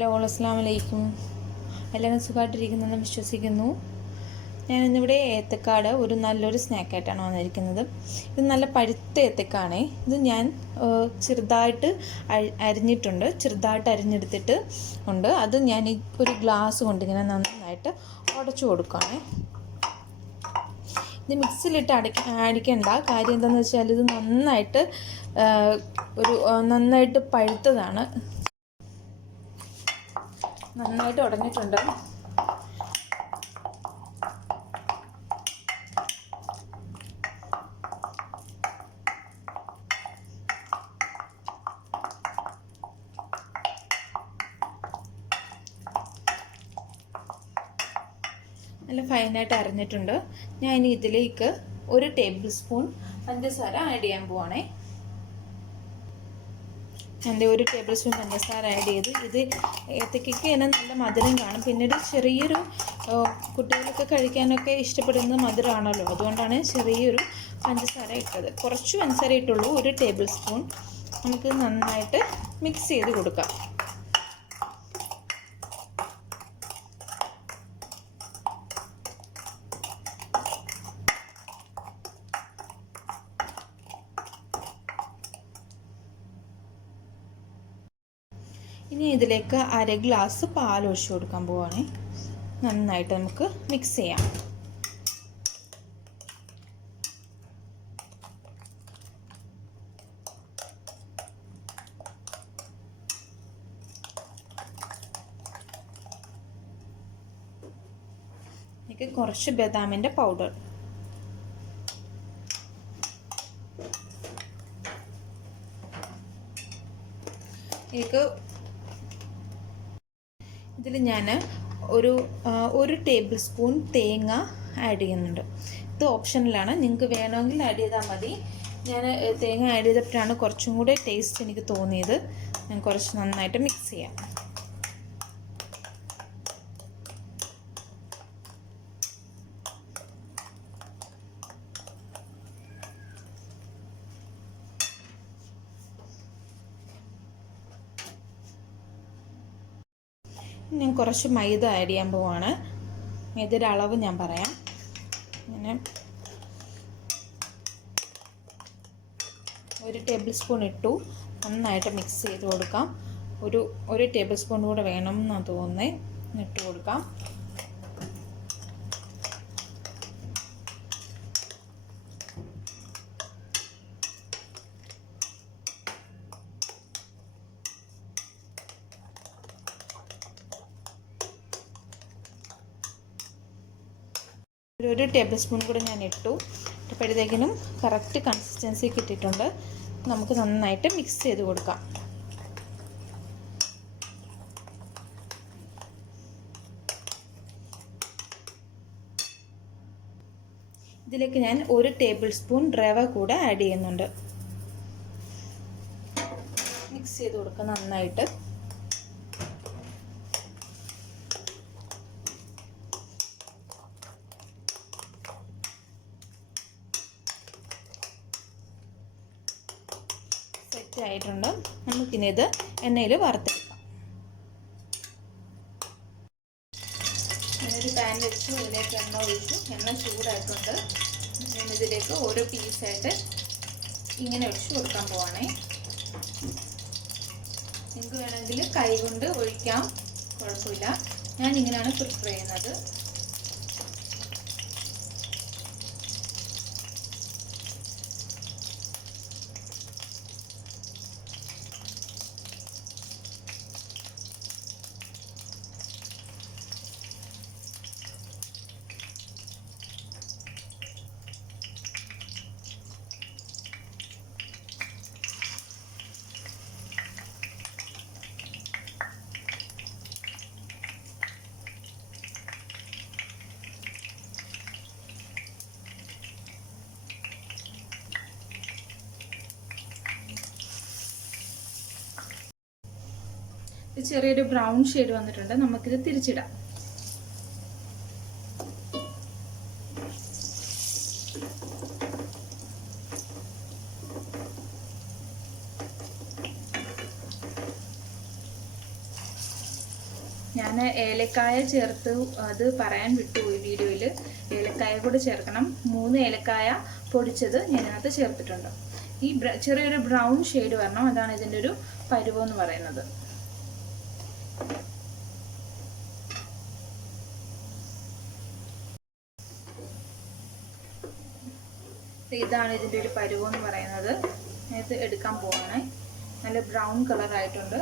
Hello അസ്സലാമു അലൈക്കും. എല്ലാവരും സുഖമായിട്ടിരിക്കുന്നെന്ന് വിശ്വസിക്കുന്നു. ഞാനിന്നിവിടെ ഏത്തക്കാട് ഒരു നല്ലൊരു സ്നാക്കായിട്ടാണ് വന്നിരിക്കുന്നത്. ഇത് നല്ല പഴുത്ത ഏത്തക്കാണേ. ഇത് ഞാൻ ചെറുതായിട്ട് അരിഞ്ഞെടുത്തിട്ട് ഉണ്ട്. അത് ഞാൻ ഒരു ഗ്ലാസ് കൊണ്ട് ഇങ്ങനെ നന്നായിട്ട് ഉടച്ചു കൊടുക്കുകയാണേ. ഇത് മിക്സിയിലിട്ട് അടിക്കേണ്ട. കാര്യം എന്താണെന്ന് വെച്ചാൽ ഇത് നന്നായിട്ട് പഴുത്തതാണ്. നന്നായിട്ട് ഉടഞ്ഞിട്ടുണ്ട്. നല്ല ഫൈനായിട്ട് അരിഞ്ഞിട്ടുണ്ട്. ഞാൻ ഇനി ഇതിലേക്ക് 1 ടേബിൾ സ്പൂൺ പഞ്ചസാര ആഡ് ചെയ്യാൻ പോവാണേ. എൻ്റെ 1 ടേബിൾ സ്പൂൺ പഞ്ചസാര ആഡ് ചെയ്ത് ഇത് ഏത്തക്കയ്ക്ക് തന്നെ നല്ല മധുരം കാണും. പിന്നെ ഒരു ചെറിയൊരു കുട്ടികൾക്ക് കഴിക്കാനൊക്കെ ഇഷ്ടപ്പെടുന്ന മധുരമാണല്ലോ, അതുകൊണ്ടാണ് ചെറിയൊരു പഞ്ചസാര ഇട്ടത്. കുറച്ച് പഞ്ചസാര ഇട്ടുള്ളൂ, 1 ടേബിൾ സ്പൂൺ. നമുക്ക് നന്നായിട്ട് മിക്സ് ചെയ്ത് കൊടുക്കാം. ഇനി ഇതിലേക്ക് 1/2 ഗ്ലാസ് പാൽ ഒഴിച്ച് കൊടുക്കാൻ പോവാണ്. നന്നായിട്ട് നമുക്ക് മിക്സ് ചെയ്യാം. ഇതിലേക്ക് കുറച്ച് ബദാമിൻ്റെ പൗഡർ, ഇതിൽ ഞാൻ ഒരു ടേബിൾ സ്പൂൺ തേങ്ങ ആഡ് ചെയ്യുന്നുണ്ട്. ഇത് ഓപ്ഷനിലാണ്, നിങ്ങൾക്ക് വേണമെങ്കിൽ ആഡ് ചെയ്താൽ മതി. ഞാൻ തേങ്ങ ആഡ് ചെയ്തപ്പോഴാണ് കുറച്ചും കൂടെ ടേസ്റ്റ് എനിക്ക് തോന്നിയത്. ഞാൻ കുറച്ച് നന്നായിട്ട് മിക്സ് ചെയ്യാം. ഞാൻ കുറച്ച് മൈദ ആഡ് ചെയ്യാൻ പോവാണ്. മൈദയുടെ അളവ് ഞാൻ പറയാം. അങ്ങനെ 1 ടേബിൾ സ്പൂൺ ഇട്ടു. നന്നായിട്ട് മിക്സ് ചെയ്ത് കൊടുക്കാം. ഒരു ടേബിൾ സ്പൂൺ കൂടെ വേണം എന്നാണ് തോന്നുന്നത്, ഇട്ട് കൊടുക്കാം. ഒരു ടേബിൾ സ്പൂൺ കൂടെ ഞാൻ ഇട്ടു. ഇട്ടപ്പോഴത്തേക്കിനും കറക്റ്റ് കൺസിസ്റ്റൻസി കിട്ടിയിട്ടുണ്ട്. നമുക്ക് നന്നായിട്ട് മിക്സ് ചെയ്ത് കൊടുക്കാം. ഇതിലേക്ക് ഞാൻ 1 ടേബിൾ സ്പൂൺ റവ കൂടെ ആഡ് ചെയ്യുന്നുണ്ട്. മിക്സ് ചെയ്ത് കൊടുക്കാം നന്നായിട്ട്. സെറ്റ് ആയിട്ടുണ്ട്. നമുക്കിനി ഇത് എണ്ണയിൽ വറുത്തെടുക്കാം. ഞാനൊരു പാൻ വെച്ചു, ഇതിലേക്ക് എണ്ണ ഒഴിച്ചു. എണ്ണ ചൂടായിട്ടുണ്ട്. ഞാനിതിലേക്ക് ഓരോ പീസായിട്ട് ഇങ്ങനെ ഒഴിച്ച് കൊടുക്കാൻ പോവാണേ. നിങ്ങൾക്ക് വേണമെങ്കിൽ കൈ കൊണ്ട് ഒഴിക്കാം, കുഴപ്പമില്ല. ഞാൻ ഇങ്ങനെയാണ് പ്രിഫർ ചെയ്യുന്നത്. ചെറിയൊരു ബ്രൗൺ ഷെയ്ഡ് വന്നിട്ടുണ്ട്. നമുക്കിത് തിരിച്ചിടാം. ഞാൻ ഏലക്കായ ചേർത്ത്, അത് പറയാൻ വിട്ടുപോയി വീഡിയോയിൽ. ഏലക്കായ കൂടി ചേർക്കണം. 3 ഏലക്കായ പൊടിച്ചത് ഞാനകത്ത് ചേർത്തിട്ടുണ്ട്. ഈ ചെറിയൊരു ബ്രൗൺ ഷെയ്ഡ് വരണം, അതാണ് ഇതിൻ്റെ ഒരു പരുവം എന്ന് പറയുന്നത്. ഇതാണ് ഇതിൻ്റെ ഒരു പരുവം എന്ന് പറയുന്നത്. ഇത് എടുക്കാൻ പോവാണ്. നല്ല ബ്രൗൺ കളറായിട്ടുണ്ട്.